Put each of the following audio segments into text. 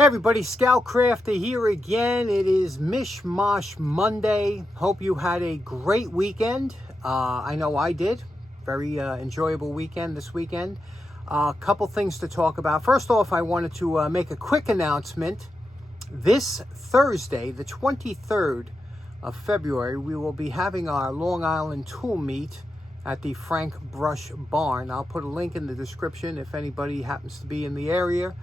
Hey everybody, Scoutcrafter here again. It is Mishmash Monday. Hope you had a great weekend. I know I did. Very enjoyable weekend this weekend. A couple things to talk about. First off, I wanted to make a quick announcement. This Thursday, the 23rd of February, we will be having our Long Island tool meet at the Frank Brush Barn. I'll put a link in the description if anybody happens to be in the area.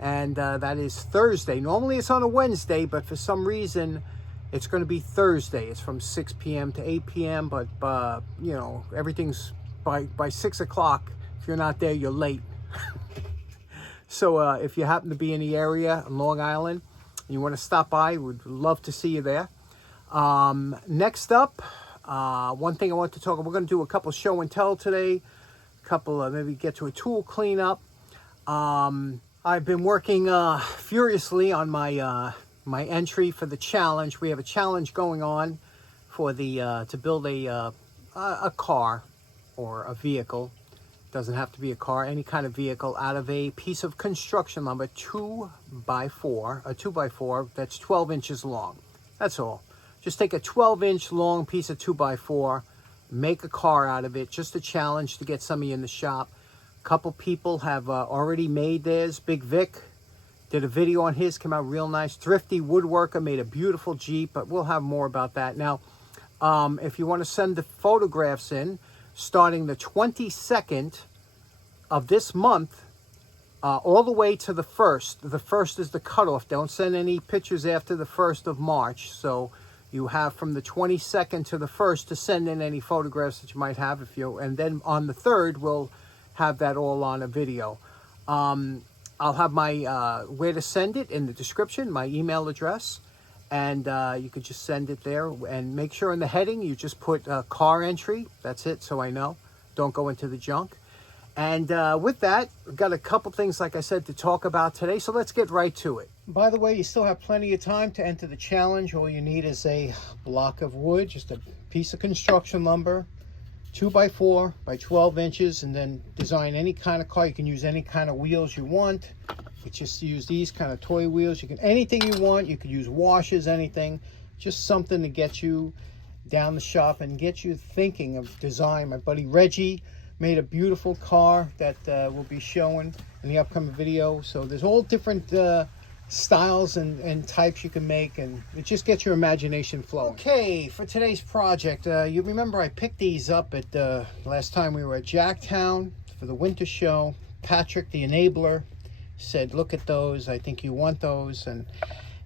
And that is Thursday. Normally it's on a Wednesday, but for some reason it's going to be Thursday. It's from 6 p.m. to 8 p.m. But you know, everything's by 6 o'clock. If you're not there, you're late. So if you happen to be in the area in Long Island and you want to stop by, we'd love to see you there. Next up, one thing I want to talk about, we're going to do a couple show and tell today. A couple maybe get to a tool cleanup. I've been working furiously on my my entry for the challenge. We have a challenge going on for the to build a car or a vehicle. Doesn't have to be a car, any kind of vehicle out of a piece of construction lumber, 2x4, a 2x4 that's 12 inches long. That's all. Just take a 12-inch long piece of 2x4, make a car out of it. Just a challenge to get some of you in the shop. Couple people have already made theirs. Big Vic did a video on his, came out real nice. Thrifty Woodworker made a beautiful Jeep, but we'll have more about that. Now, if you want to send the photographs in, starting the 22nd of this month, all the way to the 1st. The 1st is the cutoff. Don't send any pictures after the 1st of March. So you have from the 22nd to the 1st to send in any photographs that you might have. And then on the 3rd, we'll have that all on a video. I'll have my where to send it in the description, my email address, and you could just send it there. And make sure in the heading you just put car entry. That's it, so I know. Don't go into the junk. And with that, we've got a couple things, like I said, to talk about today, so let's get right to it. By the way, you still have plenty of time to enter the challenge. All you need is a block of wood, just a piece of construction lumber, 2x4 by 12 inches, and then design any kind of car. You can use any kind of wheels you want. You just use these kind of toy wheels. You can anything you want. You could use washers, anything. Just something to get you down the shop and get you thinking of design. My buddy Reggie made a beautiful car that we'll be showing in the upcoming video. So there's all different styles and types you can make, and it just gets your imagination flowing. Okay, for today's project, you remember I picked these up at last time we were at Jacktown for the winter show. Patrick, the enabler, said, look at those, I think you want those. And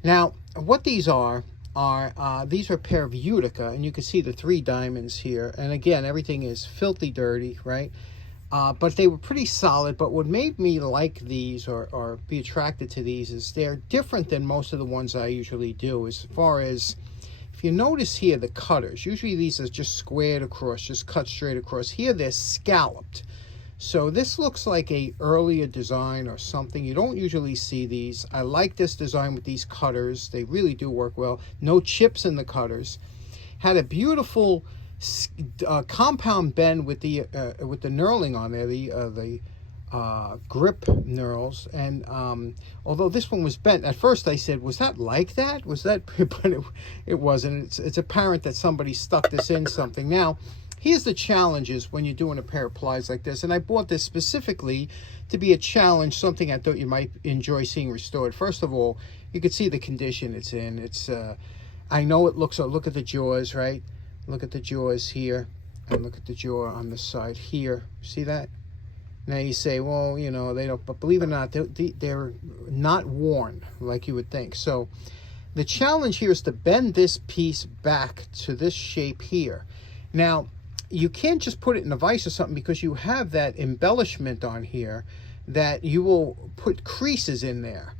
now what these are these are a pair of Utica, and you can see the 3 diamonds here. And again, everything is filthy dirty, right? But they were pretty solid. But what made me like these or be attracted to these is they're different than most of the ones I usually do. As far as, if you notice here, the cutters, usually these are just squared across, just cut straight across. Here they're scalloped. So this looks like a earlier design or something. You don't usually see these. I like this design with these cutters. They really do work well. No chips in the cutters. Had a beautiful compound bend with the knurling on there, the grip knurls. And although this one was bent, at first I said, was that like that? Was that? But it wasn't. It's apparent that somebody stuck this in something. Now, here's the challenges when you're doing a pair of pliers like this. And I bought this specifically to be a challenge, something I thought you might enjoy seeing restored. First of all, you can see the condition it's in. It's I know it looks, look at the jaws, right? Look at the jaws here, and look at the jaw on the side here. See that? Now you say, well, you know, they don't, but believe it or not, they're not worn like you would think. So the challenge here is to bend this piece back to this shape here. Now, you can't just put it in a vise or something, because you have that embellishment on here that you will put creases in there,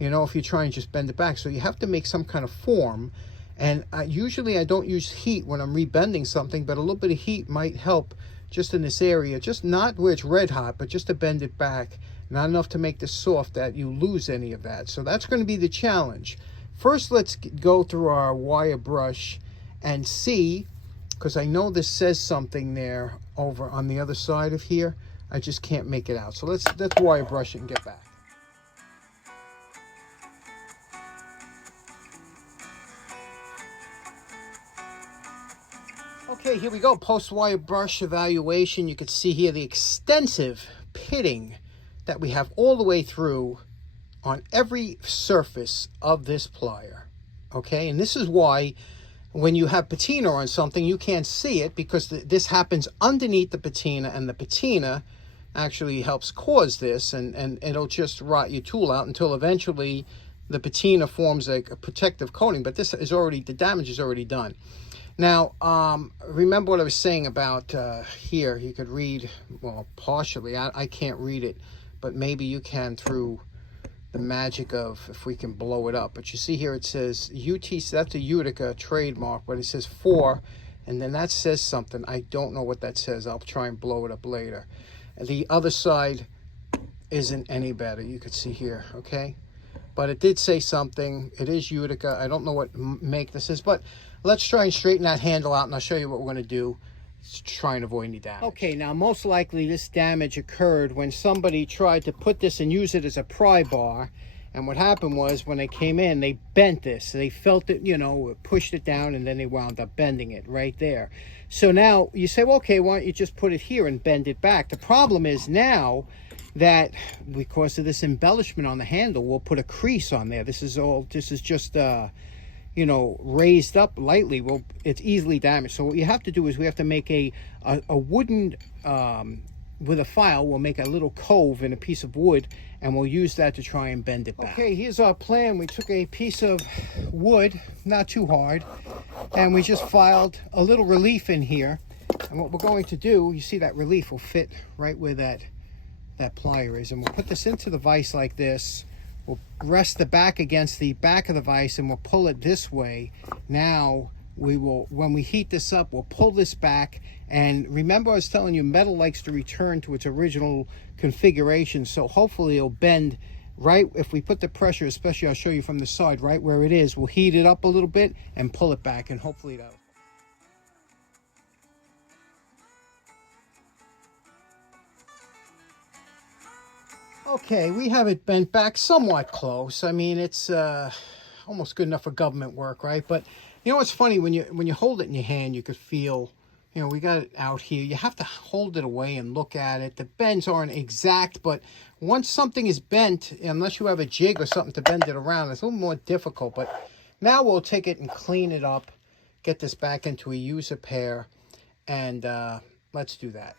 you know, if you try and just bend it back. So you have to make some kind of form. And usually I don't use heat when I'm rebending something, but a little bit of heat might help just in this area, just not where it's red hot, but just to bend it back, not enough to make this soft that you lose any of that. So that's going to be the challenge. First, let's go through our wire brush and see, because I know this says something there over on the other side of here. I just can't make it out. So let's wire brush it and get back. Okay, here we go. Post-wire brush evaluation. You can see here the extensive pitting that we have all the way through on every surface of this plier. Okay, and this is why when you have patina on something, you can't see it, because this happens underneath the patina, and the patina actually helps cause this, and it'll just rot your tool out until eventually the patina forms a protective coating. But this is already, the damage is already done. Now, remember what I was saying about here. You could read, well, partially. I can't read it, but maybe you can through the magic of, if we can blow it up. But you see here it says UTC, that's a Utica trademark, but it says 4, and then that says something. I don't know what that says. I'll try and blow it up later. The other side isn't any better. You could see here, okay? But it did say something. It is Utica. I don't know what make this is, but let's try and straighten that handle out, and I'll show you what we're going to do to try and avoid any damage. Okay, now most likely this damage occurred when somebody tried to put this and use it as a pry bar. And what happened was, when they came in, they bent this. They felt it, you know, pushed it down, and then they wound up bending it right there. So now you say, well, okay, why don't you just put it here and bend it back? The problem is now that because of this embellishment on the handle, we'll put a crease on there. This is just you know, raised up lightly. Well, it's easily damaged. So what you have to do is we have to make a wooden, with a file, we'll make a little cove in a piece of wood, and we'll use that to try and bend it back. Okay, here's our plan. We took a piece of wood, not too hard, and we just filed a little relief in here. And what we're going to do, you see that relief will fit right where that plier is, and we'll put this into the vise like this. We'll rest the back against the back of the vise, and we'll pull it this way. Now we will, when we heat this up, we'll pull this back. And remember, I was telling you, metal likes to return to its original configuration, so hopefully it'll bend right if we put the pressure, especially I'll show you from the side, right where it is. We'll heat it up a little bit and pull it back, and hopefully that'll. Okay, we have it bent back somewhat close. I mean, it's almost good enough for government work, right? But you know what's funny? When you hold it in your hand, you could feel, you know, we got it out here. You have to hold it away and look at it. The bends aren't exact, but once something is bent, unless you have a jig or something to bend it around, it's a little more difficult. But now we'll take it and clean it up, get this back into a user pair, and let's do that.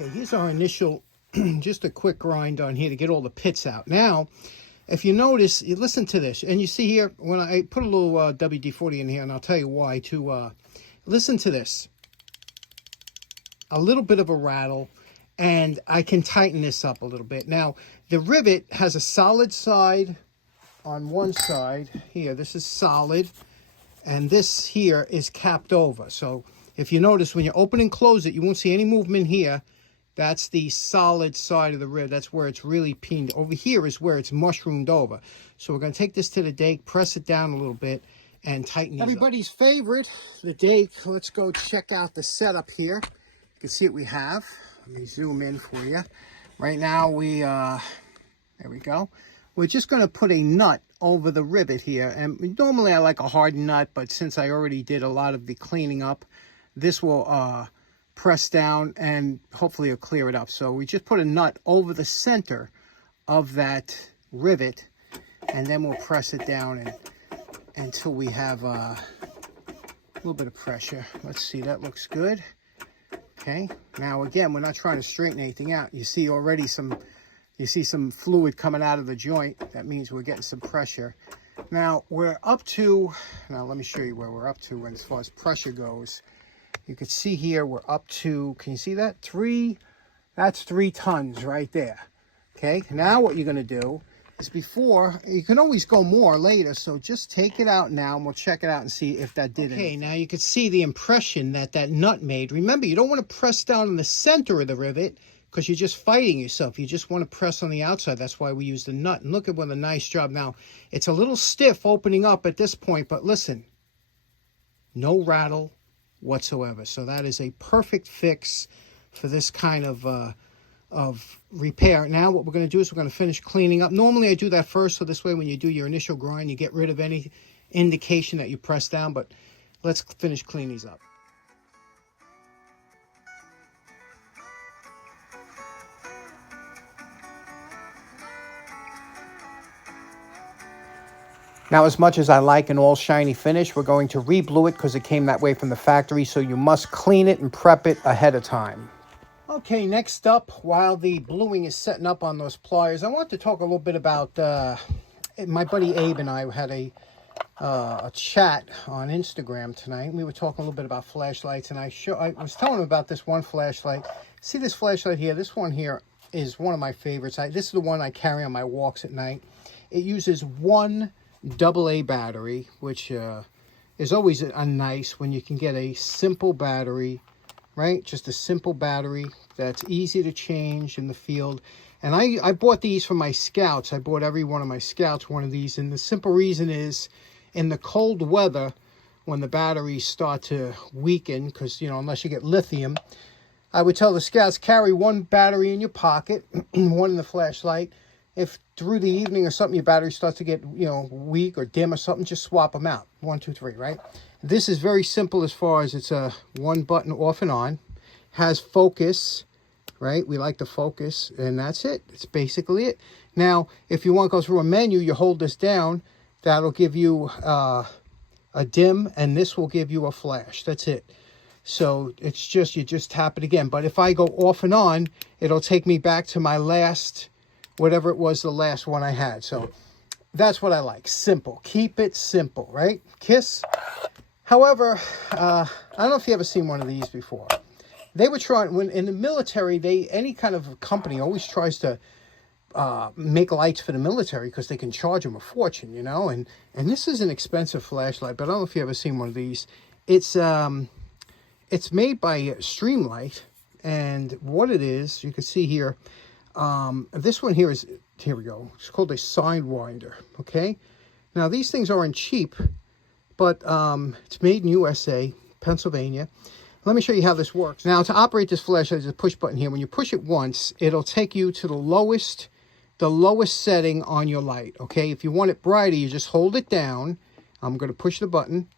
Okay, here's our initial, just a quick grind on here to get all the pits out. Now, if you notice, you listen to this, and you see here, when I put a little WD-40 in here, and I'll tell you why, to listen to this. A little bit of a rattle, and I can tighten this up a little bit. Now, the rivet has a solid side on one side. Here, this is solid, and this here is capped over. So if you notice, when you open and close it, you won't see any movement here. That's the solid side of the rib. That's where it's really peened. Over here is where it's mushroomed over. So we're going to take this to the dake, press it down a little bit, and tighten these Everybody's up. Favorite, the dake. Let's go check out the setup here. You can see what we have. Let me zoom in for you. Right now there we go. We're just going to put a nut over the rivet here. And normally I like a hard nut, but since I already did a lot of the cleaning up, this will press down and hopefully it'll clear it up. So we just put a nut over the center of that rivet, and then we'll press it down until we have a little bit of pressure. Let's see, that looks good. Okay, now again, we're not trying to straighten anything out. You see already some fluid coming out of the joint. That means we're getting some pressure. Now we're up to, now let me show you where we're up to as far as pressure goes. You can see here we're up to, can you see that? That's 3 tons right there. Okay, now what you're going to do is, before, you can always go more later, so just take it out now and we'll check it out and see if that did anything. Okay, now you can see the impression that nut made. Remember, you don't want to press down in the center of the rivet, because you're just fighting yourself. You just want to press on the outside. That's why we use the nut. And look at what a nice job. Now, it's a little stiff opening up at this point, but listen, no rattle whatsoever. So that is a perfect fix for this kind of repair. Now what we're going to do is we're going to finish cleaning up. Normally I do that first, so this way when you do your initial grind, you get rid of any indication that you press down, but let's finish cleaning these up. Now, as much as I like an all shiny finish, we're going to re-blue it because it came that way from the factory, so you must clean it and prep it ahead of time. Okay, next up, while the bluing is setting up on those pliers, I want to talk a little bit about, my buddy Abe and I had a chat on Instagram tonight. We were talking a little bit about flashlights, and I was telling him about this one flashlight. See this flashlight here? This one here is one of my favorites. This is the one I carry on my walks at night. It uses one AA battery, which is always a nice when you can get a simple battery, right? Just a simple battery that's easy to change in the field. And I bought these for my Scouts. I bought every one of my Scouts one of these, and the simple reason is in the cold weather when the batteries start to weaken, because, you know, unless you get lithium, I would tell the Scouts, carry one battery in your pocket, one in the flashlight. If through the evening or something your battery starts to get, you know, weak or dim or something, just swap them out. 1, 2, 3, right? This is very simple as far as it's a one button off and on. Has focus, right? We like the focus, and that's it. It's basically it. Now, if you want to go through a menu, you hold this down. That'll give you a dim, and this will give you a flash. That's it. So it's just, you just tap it again. But if I go off and on, it'll take me back to my last, whatever it was, the last one I had. So that's what I like. Simple. Keep it simple, right? KISS. However, I don't know if you ever seen one of these before. They were trying, when in the military, any kind of company always tries to make lights for the military because they can charge them a fortune, you know. And this is an expensive flashlight, but I don't know if you ever seen one of these. It's made by Streamlight, and what it is, you can see here. This one here is, here we go. It's called a Sidewinder, okay? Now, these things aren't cheap, but it's made in USA, Pennsylvania. Let me show you how this works. Now, to operate this flashlight, there's a push button here. When you push it once, it'll take you to the lowest setting on your light, okay? If you want it brighter, you just hold it down. I'm going to push the button,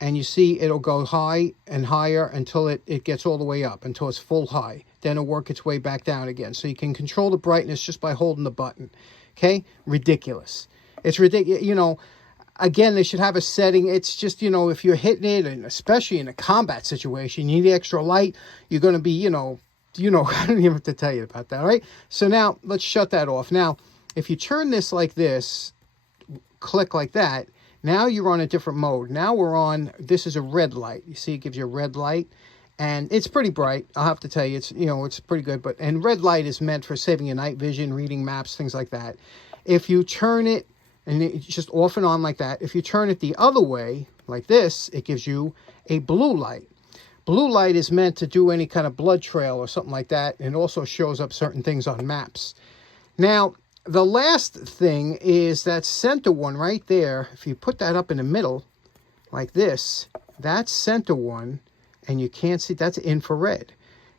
and you see it'll go high and higher until it gets all the way up, until it's full high. Then it'll work its way back down again. So you can control the brightness just by holding the button, okay? Ridiculous. It's ridiculous, you know. Again, they should have a setting. It's just, you know, if you're hitting it, and especially in a combat situation, you need extra light, you're going to be, you know, I don't even have to tell you about that, right? So now, let's shut that off. Now, if you turn this like this, click like that, now you're on a different mode. Now we're on, this is a red light. You see, it gives you a red light, and it's pretty bright. I'll have to tell you, it's, you know, it's pretty good. And red light is meant for saving your night vision, reading maps, things like that. If you turn it, and it's just off and on like that. If you turn it the other way, like this, it gives you a blue light. Blue light is meant to do any kind of blood trail or something like that. And it also shows up certain things on maps. Now, the last thing is that center one right there. If you put that up in the middle, like this, that's center one. And you can't see, that's infrared.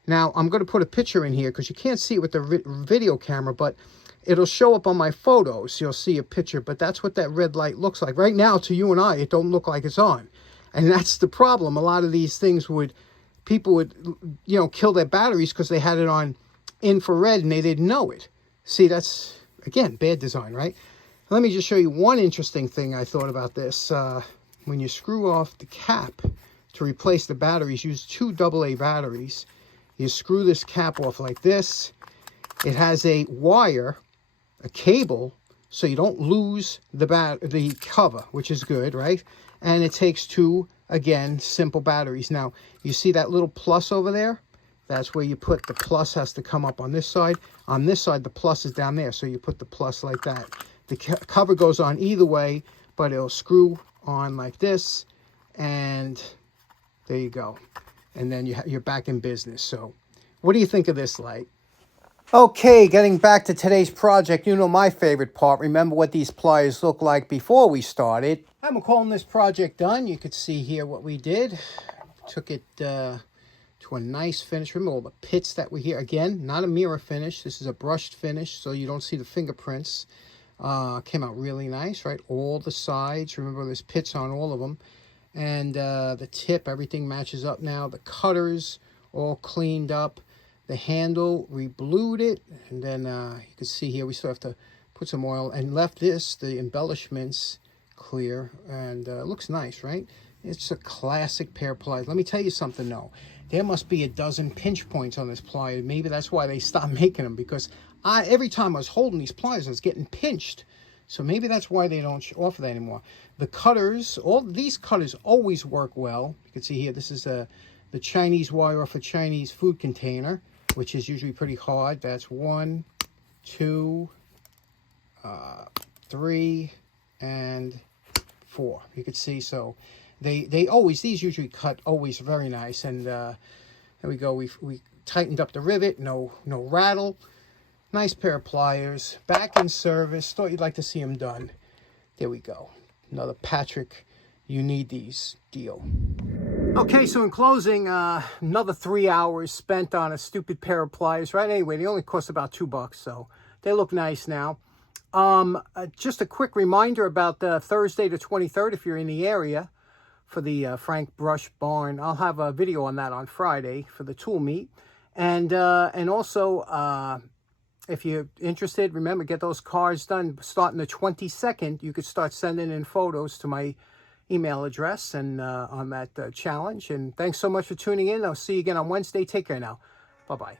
Now, I'm going to put a picture in here because you can't see it with the video camera, but it'll show up on my photos. You'll see a picture, but that's what that red light looks like. Right now, to you and I, it don't look like it's on. And that's the problem. A lot of these things people would, you know, kill their batteries because they had it on infrared and they didn't know it. See, that's, again, bad design, right? Let me just show you one interesting thing I thought about this. When you screw off the cap to replace the batteries, use 2 AA batteries. You screw this cap off like this. It has a wire, a cable, so you don't lose the cover, which is good, right? And it takes 2, again, simple batteries. Now, you see that little plus over there? That's where you put the plus, has to come up on this side. On this side, the plus is down there, so you put the plus like that. The cover goes on either way, but it'll screw on like this, and there you go. And then you're back in business. So what do you think of this light? Okay, getting back to today's project, you know my favorite part. Remember what these pliers looked like before we started. I'm calling this project done. You could see here what we did. Took it to a nice finish. Remember all the pits that were here. Again, not a mirror finish. This is a brushed finish, so you don't see the fingerprints. Came out really nice, right? All the sides. Remember, there's pits on all of them. And the tip, everything matches up now. The cutters all cleaned up. The handle, we blued it, and then you can see here we still have to put some oil and left the embellishments clear, and it looks nice, right? It's a classic pair of pliers. Let me tell you something though. There must be a dozen pinch points on this plier. Maybe that's why they stopped making them, because every time I was holding these pliers, I was getting pinched. So maybe that's why they don't offer that anymore. The cutters, all these cutters always work well. You can see here, this is the Chinese wire off a Chinese food container, which is usually pretty hard. That's 1, 2, 3, and 4. You can see, so they always, these usually cut always very nice. And there we go. We tightened up the rivet. No rattle. Nice pair of pliers. Back in service. Thought you'd like to see them done. There we go. Another Patrick, you need these deal. Okay, so in closing, another 3 hours spent on a stupid pair of pliers, right? Anyway, they only cost about $2, so they look nice now. Just a quick reminder about Thursday the 23rd, if you're in the area, for the Frank Brush Barn. I'll have a video on that on Friday for the tool meet. And also, if you're interested, remember, get those cards done starting the 22nd. You could start sending in photos to my email address and on that challenge. And thanks so much for tuning in. I'll see you again on Wednesday. Take care now. Bye-bye.